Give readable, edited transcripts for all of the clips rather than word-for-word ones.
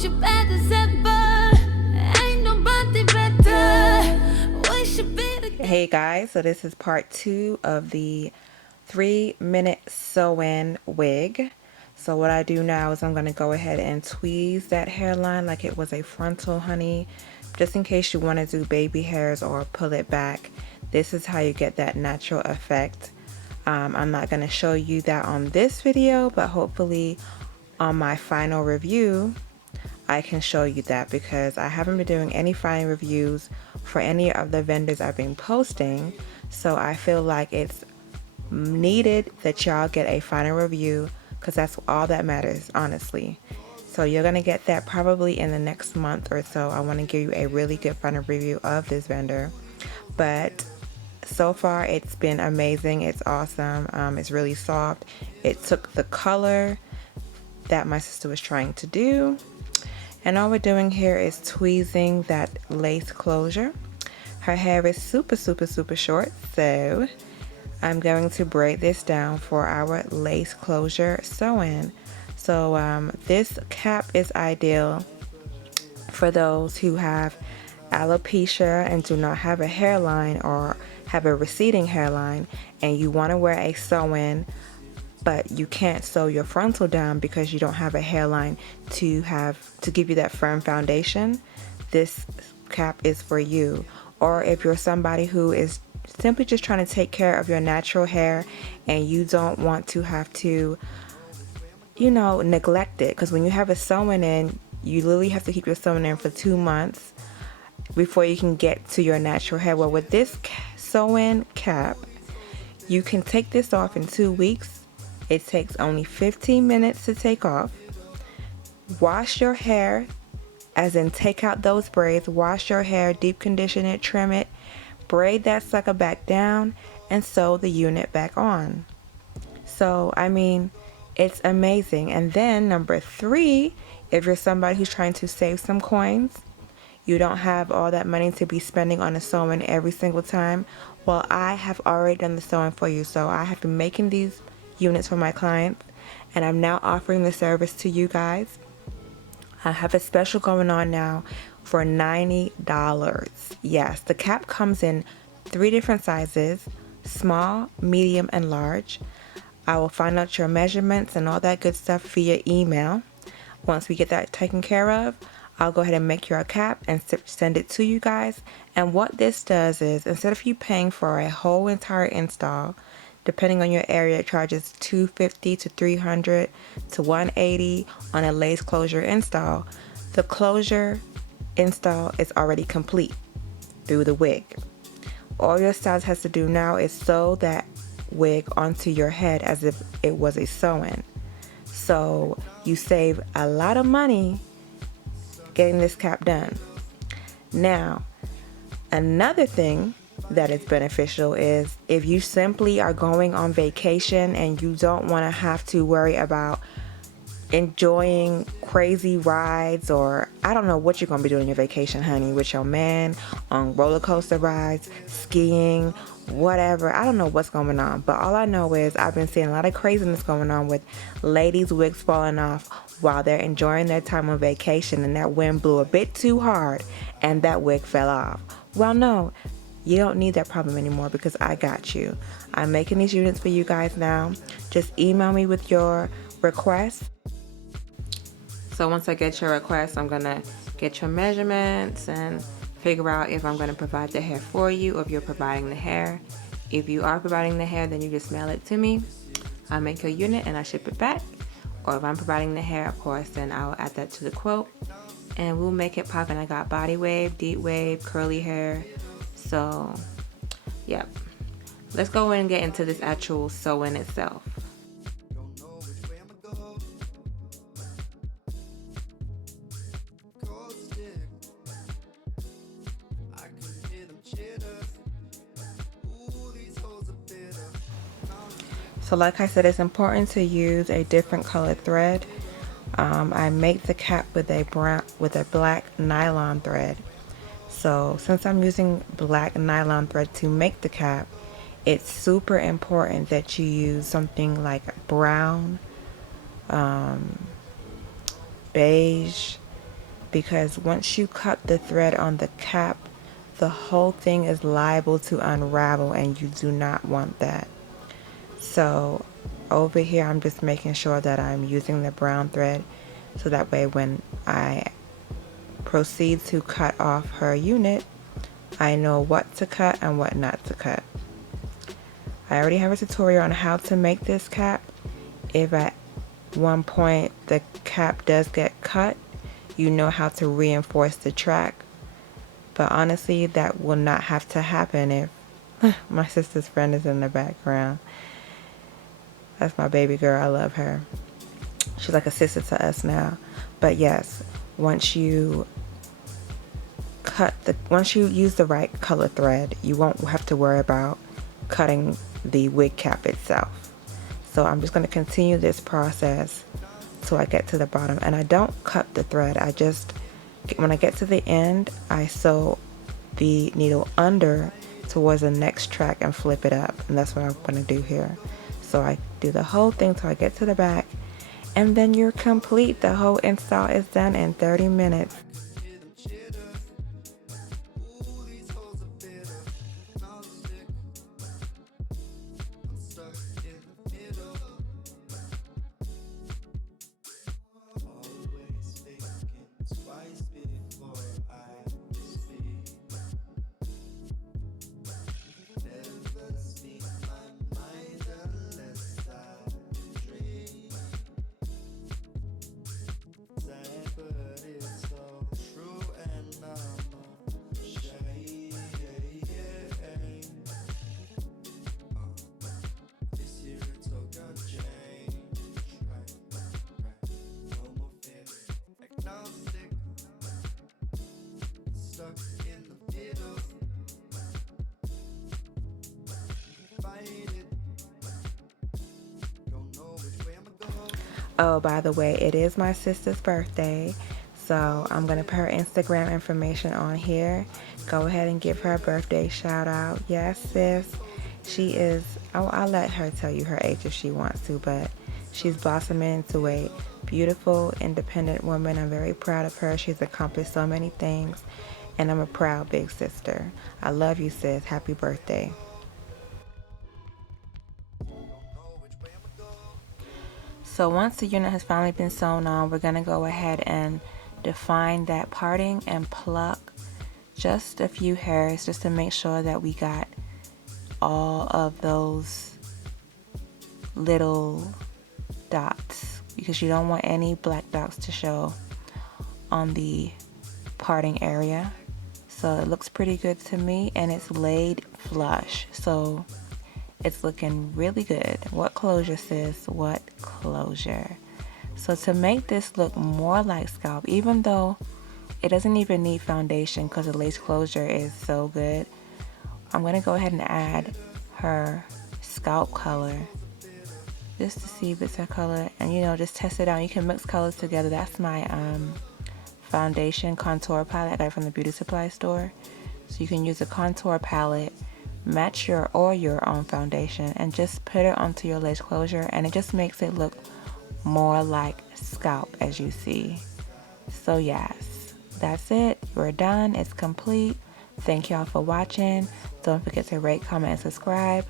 want you bad as ever. Ain't nobody better. We should be together. Hey guys, so this is part 2 of the 3-minute sew-in wig. So what I do now is I'm going to go ahead and tweeze that hairline like it was a frontal, honey. Just in case you want to do baby hairs or pull it back, this is how you get that natural effect. I'm not going to show you that on this video, but hopefully on my final review I can show you that, because I haven't been doing any final reviews for any of the vendors I've been posting. So I feel like it's needed that y'all get a final review, because that's all that matters, honestly. So you're gonna get that probably in the next month or so. I want to give you a really good final review of this vendor, but so far it's been amazing. It's awesome. It's really soft. It took the color that my sister was trying to do, and all we're doing here is tweezing that lace closure. Her hair is super short, so I'm going to braid this down for our lace closure sew-in. So this cap is ideal for those who have alopecia and do not have a hairline or have a receding hairline, and you want to wear a sew-in but you can't sew your frontal down because you don't have a hairline to give you that firm foundation. This cap is for you. Or if you're somebody who is simply just trying to take care of your natural hair and you don't want to have to, you know, neglect it, because when you have a sew-in in, you literally have to keep your sewing in for 2 months before you can get to your natural hair. Well, with this sew-in cap, you can take this off in 2 weeks. It takes only 15 minutes to take off. Wash your hair, as in take out those braids, wash your hair, deep condition it, trim it, braid that sucker back down, and sew the unit back on. So, I mean, it's amazing. And then number 3, if you're somebody who's trying to save some coins, you don't have all that money to be spending on a sewing every single time, well, I have already done the sewing for you. So I have been making these units for my clients, and I'm now offering the service to you guys. I have a special going on now for $90. Yes, the cap comes in 3 different sizes: small, medium, and large. I will find out your measurements and all that good stuff via email. Once we get that taken care of, I'll go ahead and make your cap and send it to you guys. And what this does is, instead of you paying for a whole entire install, depending on your area, it charges $250 to $300 to $180 on a lace closure install. The closure install is already complete through the wig. All your stylist has to do now is sew that wig onto your head as if it was a sew-in. So you save a lot of money getting this cap done. Now, another thing that is beneficial is if you simply are going on vacation and you don't want to have to worry about enjoying crazy rides, or I don't know what you're going to be doing on your vacation, honey, with your man, on roller coaster rides, skiing, whatever. I don't know what's going on, but all I know is I've been seeing a lot of craziness going on with ladies' wigs falling off while they're enjoying their time on vacation, and that wind blew a bit too hard and that wig fell off. Well, no, you don't need that problem anymore, because I got you. I'm making these units for you guys now. Just email me with your request. So once I get your request, I'm gonna get your measurements and figure out if I'm gonna provide the hair for you or if you're providing the hair. If you are providing the hair, then you just mail it to me. I make your unit and I ship it back. Or if I'm providing the hair, of course, then I'll add that to the quote and we'll make it pop. And I got body wave, deep wave, curly hair. So, yep. Let's go in and get into this actual sew-in itself. So like I said, it's important to use a different colored thread. I make the cap with a black nylon thread. So since I'm using black nylon thread to make the cap, it's super important that you use something like brown, beige, because once you cut the thread on the cap, the whole thing is liable to unravel, and you do not want that. So over here I'm just making sure that I'm using the brown thread, so that way when I proceed to cut off her unit, I know what to cut and what not to cut. I already have a tutorial on how to make this cap. If at one point the cap does get cut, you know how to reinforce the track. But honestly, that will not have to happen if my sister's friend is in the background. That's my baby girl. I love her. She's like a sister to us now. But yes, once you use the right color thread, you won't have to worry about cutting the wig cap itself. So I'm just going to continue this process till I get to the bottom, and I don't cut the thread. I just, when I get to the end, I sew the needle under towards the next track and flip it up, and that's what I'm going to do here. So I do the whole thing till I get to the back, and then you're complete. The whole install is done in 30 minutes. Oh, by the way, it is my sister's birthday, so I'm going to put her Instagram information on here. Go ahead and give her a birthday shout out. Yes, sis. She is, I'll let her tell you her age if she wants to, but she's blossoming into a beautiful, independent woman. I'm very proud of her. She's accomplished so many things, and I'm a proud big sister. I love you, sis. Happy birthday. So once the unit has finally been sewn on, we're going to go ahead and define that parting and pluck just a few hairs just to make sure that we got all of those little dots, because you don't want any black dots to show on the parting area. So it looks pretty good to me, and it's laid flush, so it's looking really good. What closure, sis? What closure? So to make this look more like scalp, even though it doesn't even need foundation because the lace closure is so good, I'm going to go ahead and add her scalp color just to see if it's her color, and you know, just test it out. You can mix colors together. That's my foundation contour palette I got from the beauty supply store. So you can use a contour palette, match your own foundation, and just put it onto your lace closure, and it just makes it look more like scalp, as you see. So yes, that's it. We're done. It's complete. Thank y'all for watching. Don't forget to rate, comment, and subscribe.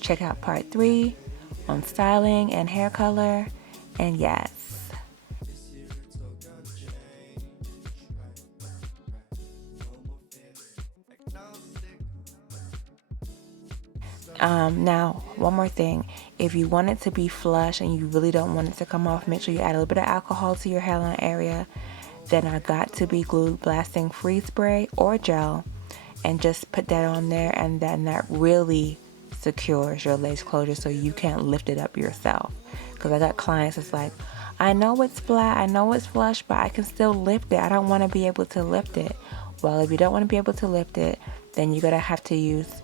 Check out part 3 on styling and hair color. And yes, now one more thing. If you want it to be flush and you really don't want it to come off, make sure you add a little bit of alcohol to your hairline area. Then I Got2be Glued Blasting Free Spray or gel, and just put that on there, and then that really secures your lace closure so you can't lift it up yourself. Because I got clients that's like, I know it's flat, I know it's flush, but I can still lift it. I don't want to be able to lift it. Well, if you don't want to be able to lift it, then you're going to have to use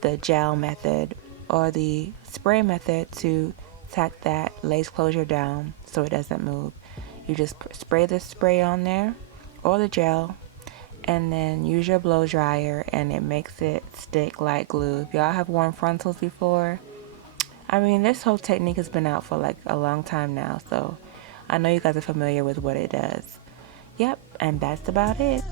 the gel method or the spray method to tack that lace closure down so it doesn't move. You just spray the spray on there or the gel, and then use your blow dryer, and it makes it stick like glue. If y'all have worn frontals before, I mean, this whole technique has been out for like a long time now, so I know you guys are familiar with what it does. Yep, And that's about it.